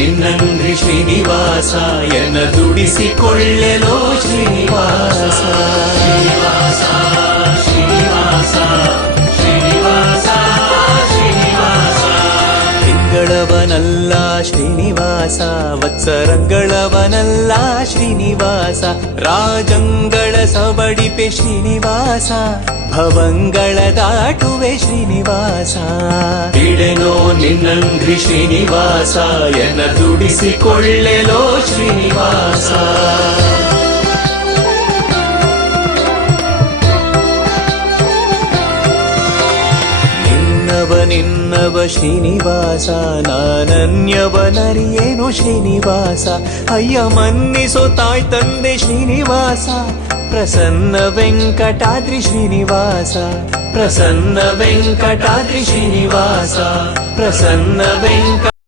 ನಿನ್ನಂದ್ರಿ ಶ್ರೀನಿವಾಸ ಎನ್ನ ದುಡಿಸಿಕೊಳ್ಳೆಲೋ ಶ್ರೀನಿವಾಸ. ಶ್ರೀನಿವಾಸ ಶ್ರೀನಿವಾಸ ಶ್ರೀನಿವಾಸ ಶ್ರೀನಿವಾಸ. ತಿಂಗಳವನಲ್ಲ ಶ್ರೀನಿವಾಸ, ವತ್ಸರಂಗಳವನಲ್ಲ ಶ್ರೀನಿವಾಸ, ರಾಜಂಗಳ ಸಬಡಿಪೆ ಶ್ರೀನಿವಾಸ, ಭವಂಗಳ ದಾಟುವೆ ಶ್ರೀನಿವಾಸ. ಬಿಡೆನೋ ನಿನ್ನಂದ್ರಿ ಶ್ರೀನಿವಾಸ ಎನ್ನ ದುಡಿಸಿಕೊಳ್ಳೆಲೋ ಶ್ರೀನಿವಾಸ. ನಿನ್ನವ ಶ್ರೀನಿವಾಸ, ನಾನನ್ಯವನರಿಯೇನು ಶ್ರೀನಿವಾಸ. ಅಯ್ಯ ಮನ್ನಿಸೋ ತಾಯ್ ತಂದೆ ಶ್ರೀನಿವಾಸ, ಪ್ರಸನ್ನ ವೆಂಕಟಾದ್ರಿ ಶ್ರೀನಿವಾಸ, ಪ್ರಸನ್ನ ವೆಂಕಟಾದ್ರಿ ಶ್ರೀನಿವಾಸ, ಪ್ರಸನ್ನ ವೆಂಕಟಾದ್ರಿ